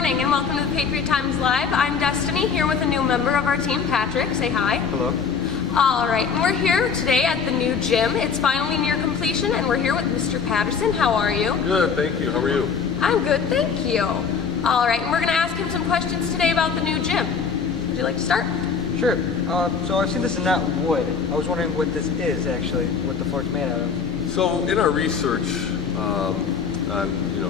morning and welcome to the Patriot Times Live. I'm Destiny, here with a new member of our team, Patrick. Say hi. Hello. All right, and we're here today at the new gym. It's finally near completion and we're here with Mr. Patterson. How are you? Good, thank you. How are you? I'm good, thank you. All right, and we're gonna ask him some questions today about the new gym. Would you like to start? Sure. So I've seen this is not wood. I was wondering what this is actually, what the floor's made out of. So in our research on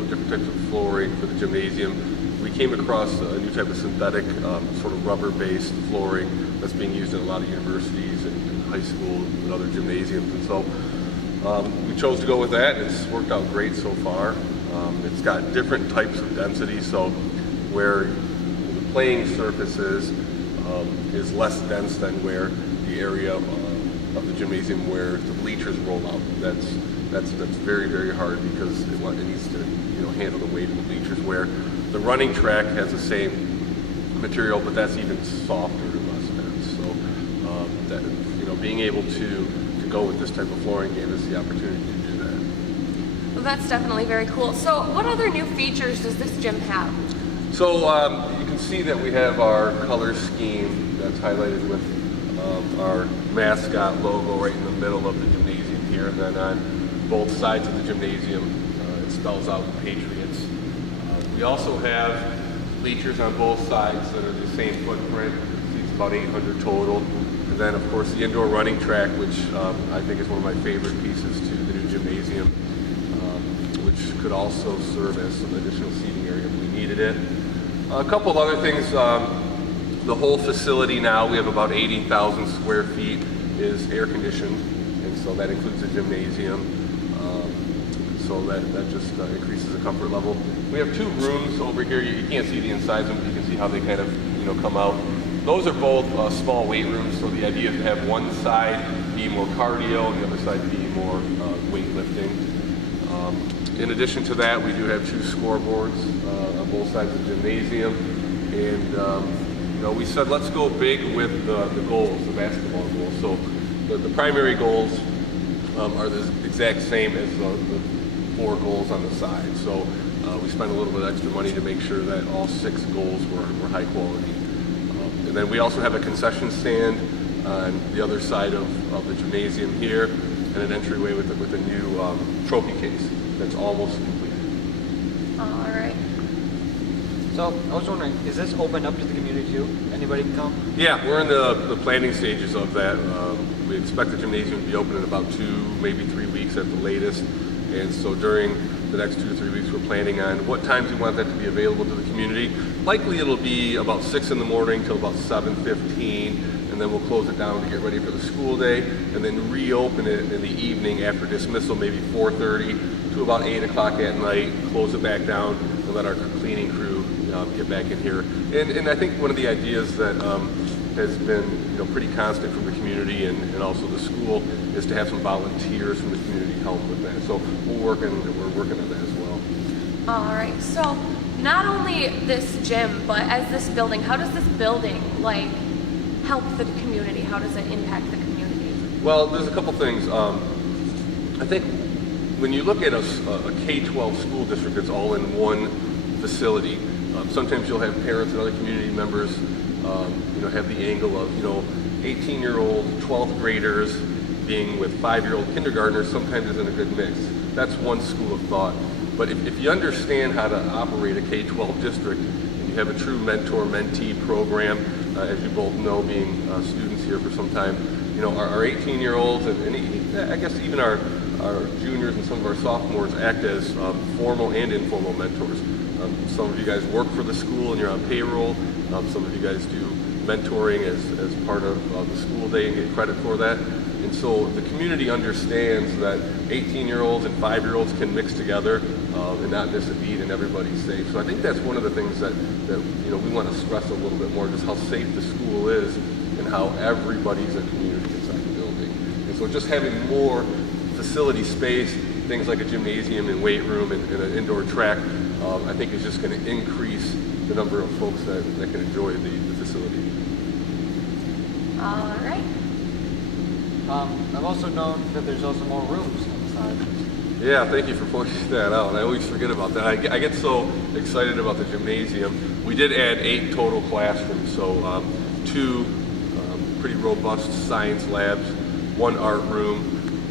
different types of flooring for the gymnasium, we came across a new type of synthetic sort of rubber-based flooring that's being used in a lot of universities and high school and other gymnasiums. And so we chose to go with that, and it's worked out great so far. It's got different types of density, so where the playing surface is less dense than where the area of the gymnasium where the bleachers roll out. That's very, very hard because it needs to handle the weight of the bleachers, where the running track has the same material, but that's even softer and less dense. So being able to go with this type of flooring gave us the opportunity to do that. Well, that's definitely very cool. So what other new features does this gym have? So you can see that we have our color scheme that's highlighted with our mascot logo right in the middle of the gymnasium here, and then on both sides of the gymnasium it spells out Patriots. We also have bleachers on both sides that are the same footprint. It's about 800 total. And then of course the indoor running track, which I think is one of my favorite pieces to the new gymnasium, which could also serve as some additional seating area if we needed it. A couple of other things. The whole facility now, we have about 80,000 square feet, is air conditioned, and so that includes the gymnasium. So that just increases the comfort level. We have two rooms over here. You can't see the insides of them, but you can see how they kind of come out. Those are both small weight rooms, so the idea is to have one side be more cardio and the other side be more weightlifting. In addition to that, we do have two scoreboards on both sides of the gymnasium, and we said let's go big with the goals, the basketball goals. So the primary goals are the exact same as the 4 goals on the side. So we spent a little bit of extra money to make sure that all 6 goals were high quality. And then we also have a concession stand on the other side of the gymnasium here, and an entryway with a new trophy case that's almost completed. All right. So I was wondering, is this open up to the community too? Anybody can come? Yeah, we're in the planning stages of that. We expect the gymnasium to be open in about 2, maybe 3 weeks at the latest. And so during the next 2 to 3 weeks, we're planning on what times we want that to be available to the community. Likely it'll be about 6 in the morning till about 7:15, and then we'll close it down to get ready for the school day, and then reopen it in the evening after dismissal, maybe 4:30 to about 8 o'clock at night, close it back down, and let our cleaning crew get back in here. And I think one of the ideas that has been pretty constant from the community and also the school is to have some volunteers from the community help with that. So we're working on that as well. All right, so not only this gym, but as this building, how does this building help the community? How does it impact the community? Well, there's a couple things. I think when you look at a K-12 school district that's all in one facility, sometimes you'll have parents and other community members have the angle of 18-year-old 12th graders being with 5-year-old kindergartners sometimes isn't a good mix. That's one school of thought. But if you understand how to operate a K-12 district, and you have a true mentor-mentee program, as you both know, being students here for some time, our 18-year-olds and I guess even our juniors and some of our sophomores act as formal and informal mentors. Some of you guys work for the school and you're on payroll. Some of you guys do mentoring as part of the school day and get credit for that. And so the community understands that 18-year-olds and 5-year-olds can mix together and not miss a beat, and everybody's safe. So I think that's one of the things that we want to stress a little bit more, just how safe the school is and how everybody's a community inside the building. And so just having more facility space, things like a gymnasium and weight room and an indoor track, I think is just going to increase the number of folks that can enjoy the facility. All right. I've also known that there's also more rooms on the side. Yeah, thank you for pointing that out. I always forget about that. I get so excited about the gymnasium. We did add 8 total classrooms, so 2 pretty robust science labs, 1 art room,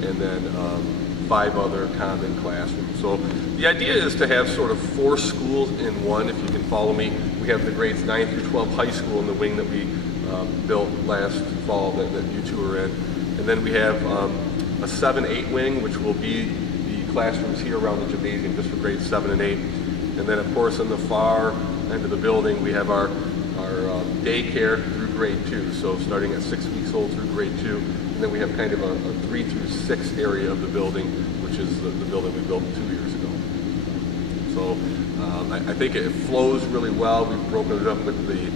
and then 5 other common classrooms. So the idea is to have sort of 4 schools in one, if you can follow me. We have the grades 9 through 12 high school in the wing that we built last fall that you two are in. And then we have a 7-8 wing, which will be the classrooms here around the gymnasium just for grades 7 and 8. And then of course in the far end of the building we have our daycare through grade 2. So starting at 6 weeks old through grade 2. And then we have kind of a 3 through 6 area of the building, which is the building we built 2 years ago. So I think it flows really well. We've broken it up with the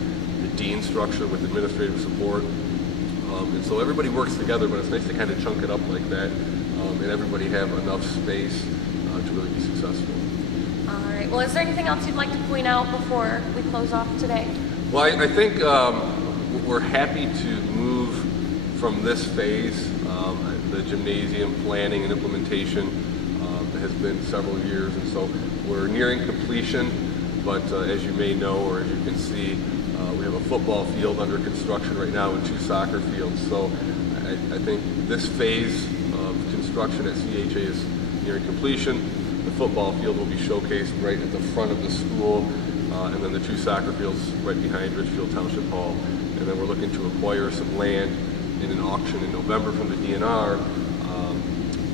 dean structure with administrative support. And so everybody works together, but it's nice to kind of chunk it up like that and everybody have enough space to really be successful. All right. Well, is there anything else you'd like to point out before we close off today? Well, I think we're happy to move from this phase. The gymnasium planning and implementation has been several years, and so we're nearing completion. But as you may know, or as you can see, we have a football field under construction right now and 2 soccer fields. So I think this phase of construction at CHA is nearing completion. The football field will be showcased right at the front of the school, and then the 2 soccer fields right behind Richfield Township Hall. And then we're looking to acquire some land in an auction in November from the DNR,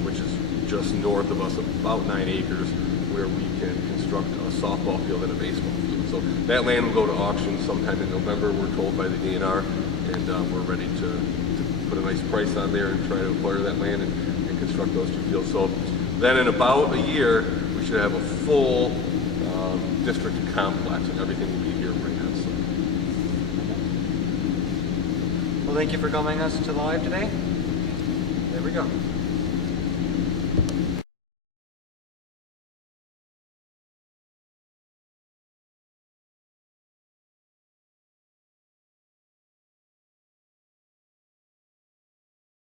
which is just north of us, about 9 acres, where we can construct a softball field and a baseball field. So that land will go to auction sometime in November, we're told by the DNR, and we're ready to put a nice price on there and try to acquire that land and construct those 2 fields. So then in about a year, we should have a full district complex, and everything will be here right now. So. Well, thank you for coming us to live today. There we go.